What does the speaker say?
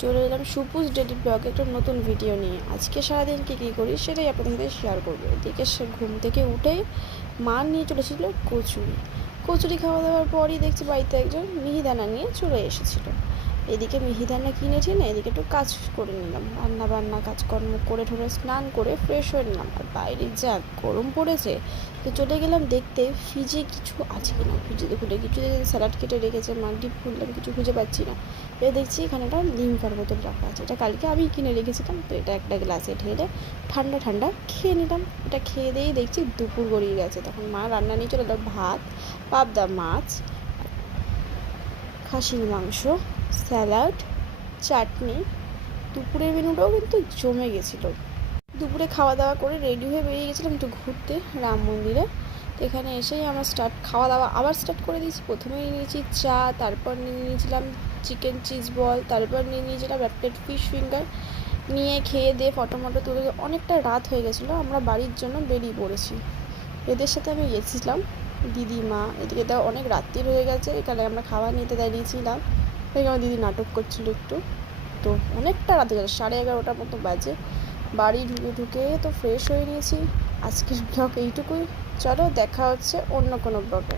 চলে এলাম সুপুস ডেলি ব্লগে একটা নতুন ভিডিও নিয়ে। আজকে সারাদিন কী করি সেটাই আপনাদের সাথে শেয়ার করবো। এদিকে ঘুম থেকে উঠে মা নিয়ে চলে এসেছিলো কচুরি খাওয়া দাওয়ার পরই দেখছি বাড়িতে একজন মিহিদানা নিয়ে চলে এসেছিলো। এদিকে মিহিদানা কিনেছি না, এদিকে একটু কাজ করে নিলাম, রান্না কাজকর্ম করে ঠোরে স্নান করে ফ্রেশ হয়ে নিলাম। আর বাইরে যা গরম পড়েছে, তো চলে গেলাম দেখতে ফ্রিজে কিছু আছে কিনা। ফ্রিজে খুলে কিছু স্যালাড কেটে রেখেছে, মা ডিপ খুললাম, কিছু খুঁজে পাচ্ছি না। এ দেখছি এখানে একটা লিমকার বোতল রাখা আছে, এটা কালকে আমি কিনে রেখেছিলাম। তো এটা একটা গ্লাসে ঢেলে ঠান্ডা খেয়ে নিলাম। এটা খেয়ে দিয়েই দেখছি দুপুর গড়িয়ে গেছে। তখন মা রান্না নিয়ে চলে এলো, ভাত, পাবদা মাছ, খাসির মাংস, স্যালাড, চাটনি। দুপুরের মেনুটাও কিন্তু জমে গেছিলো। দুপুরে খাওয়া দাওয়া করে রেডি হয়ে বেরিয়ে গেছিলাম একটু ঘুরতে রাম মন্দিরে। তো এখানে এসেই আমরা খাওয়া দাওয়া আবার স্টার্ট করে দিয়েছি। প্রথমে নিয়েছি চা, তারপর নিয়েছিলাম চিকেন চিজ বল, তারপর নিয়েছিলাম এক প্লেট ফিশ ফিঙ্গার। নিয়ে খেয়ে দিয়ে ফটো তুলে অনেকটা রাত হয়ে গেছিলো, আমরা বাড়ির জন্য বেরিয়ে পড়েছি। এদের সাথে আমি গেছিলাম, দিদিমা। এদিকে তো অনেক রাত্রির হয়ে গেছে, এখানে আমরা খাওয়া নিতে দাঁড়িয়েছিলাম। এখানে দিদি নাটক করছিল একটু। তো অনেকটা রাত হয়ে গেছে, 11:30টার মতো বাজে। বাড়ি ঢুকে তো ফ্রেশ হয়ে নিয়েছি। আজকের ব্লগ এইটুকুই। চলো দেখা হচ্ছে অন্য কোনো ব্লগে।